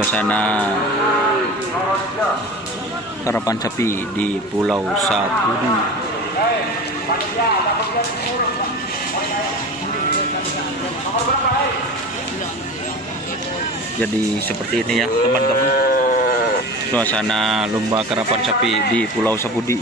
suasana karapan sapi di Pulau Sapudi. Jadi seperti ini ya teman-teman, suasana lomba karapan sapi di Pulau Sapudi.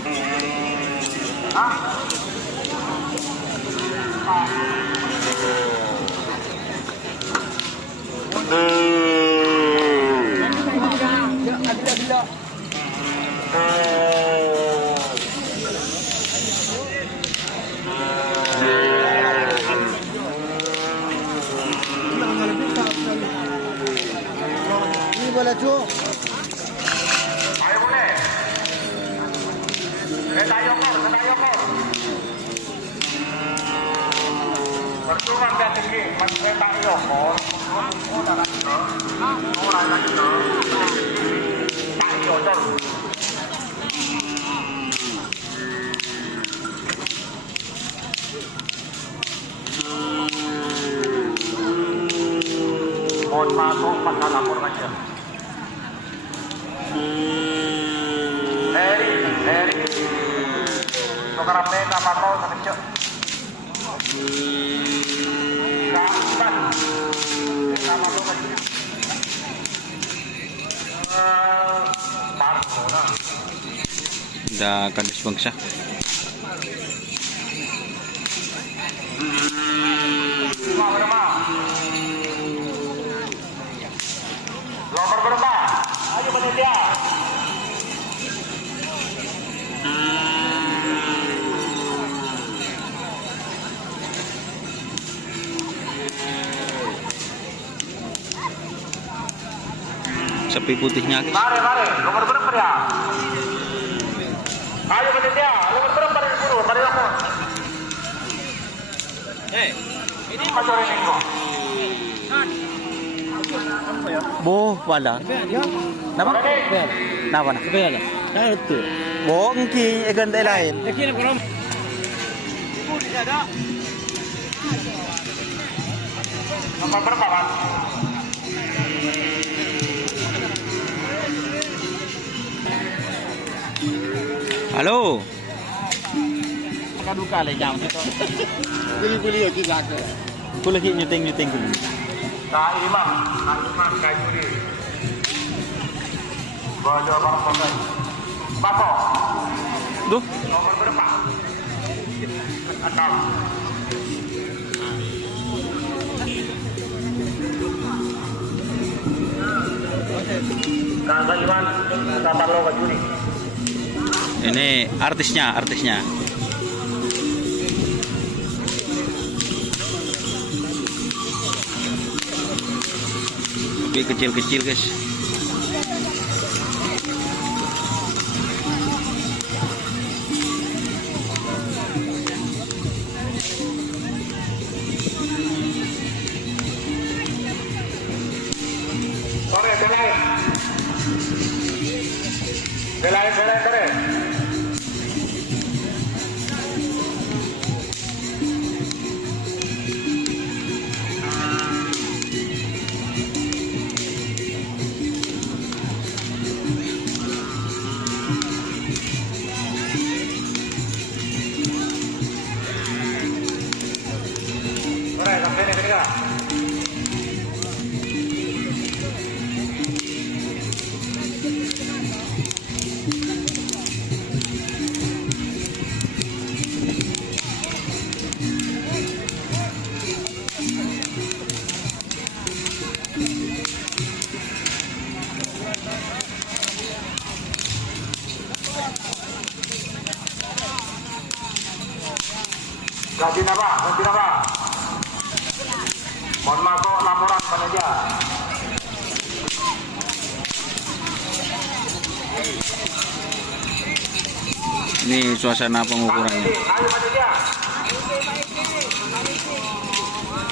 Boleh cuk. Ayo boleh. Tayo kor. Percuma dia tinggi, masih tayo kor. Oh, dah lagi tu. Oh, dah lagi tu. Tayo dor. Mohon masuk pasal lapor aja. Heri Tukar pena patol sa kecil Kapan Sama to kecil Paso na Udah kadis bangsa. Nomor berapa? Ayo panitia. Sapi putihnya guys. Mari, nomor berapa ya? Ayo panitia, nomor berapa dari guru? Mari aku. Ini pasar ini kok. Boh, wala. Nama? Nama na? Bela. Tayo tu. Boh, ngki egan day lain. Lagi na korom. Nomor berapa, Pak? Halo. Kaduka le jam tu. Beli lagi jaga. Aku lagi nyuting dulu. Nah, ini mah, kayak gini. Bawa barang pakai. Baso. Duh, Nomor berapa? 6. Kakak Iwan, sabar lo ke juri. ini artisnya. Tapi kecil-kecil guys. Oke, belain. Ganti nama. Mohon masuk laporan panitia. Ini suasana pengukurannya. Ayo panitia.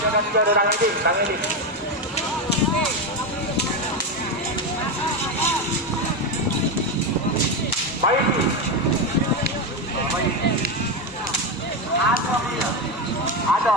Jangan juga ada tang ini. Baik. Ada.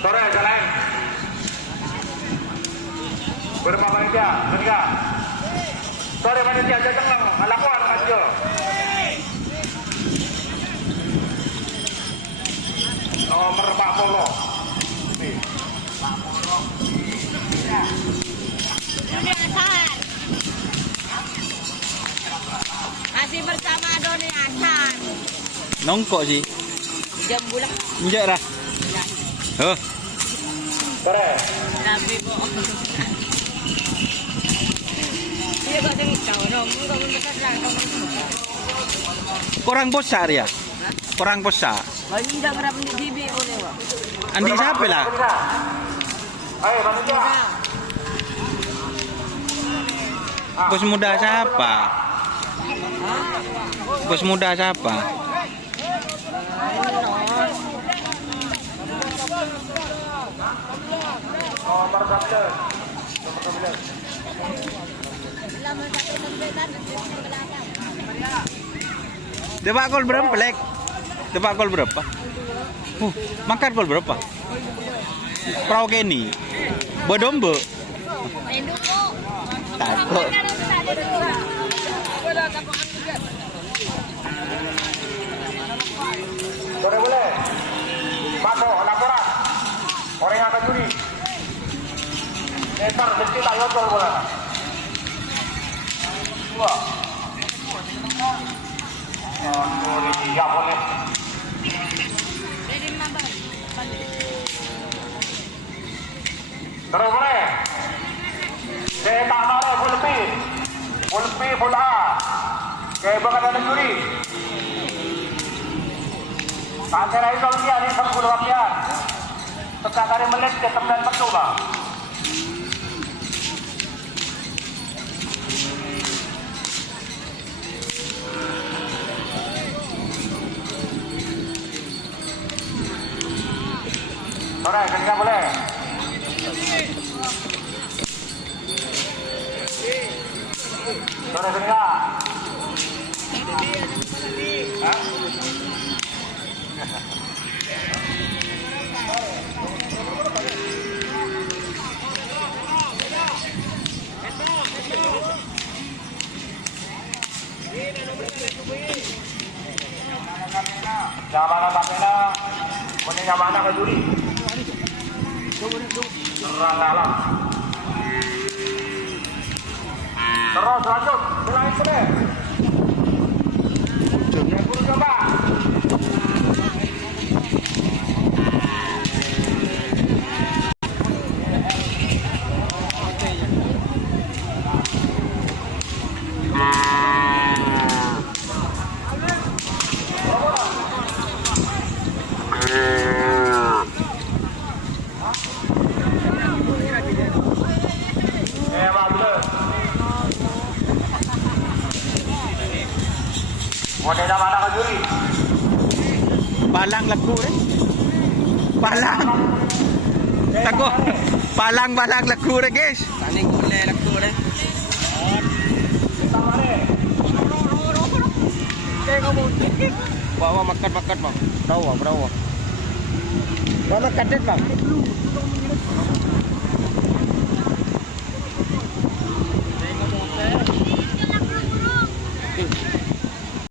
Sore, jalan. Berapa panitia? Enggak. Sore panitia jajang lakukan aja. Nomor 40. Nih. Doni Hasan. Masih bersama Doni Hasan. Nongkok sih. Jam bulan. Injak dah. Oh, Sore. Tapi kok. Dia kok tinggi kau dong. Kau mendekat lah. korang posa ya? Korang posa. Banyak dah kerap di TV oleh wak. Andi siapa lah? Ayo panitia. Bos muda siapa? Bos muda siapa? Nomor 11. Tebak gol berapa, Lek? Tebak gol berapa? Makan gol berapa? Perahu Kenny. Bodombo. Takut. Sore boleh. Masuk laporan. Orang yang akan juri. Nesar mesti tak yotol bola. Dua. Ya boleh. Terus boleh. Saya tak narik full speed. Full speed, full A. Saya bakal ada juri. Tak saya itu dia ni 10 wakian. Tetap dari menit ke 9 waktu bang. Sore, ketika boleh. Sore, ketika. Zaman kapena, punya zaman ke juri. Terang alam. Terus lanjut, selain boleh. Yang guru coba. Model mana ke juri? Palang laku Palang. Takut. Palang laku guys. Paling boleh laku deh. Bawa makan bang. Berawa. Bawa makan bang.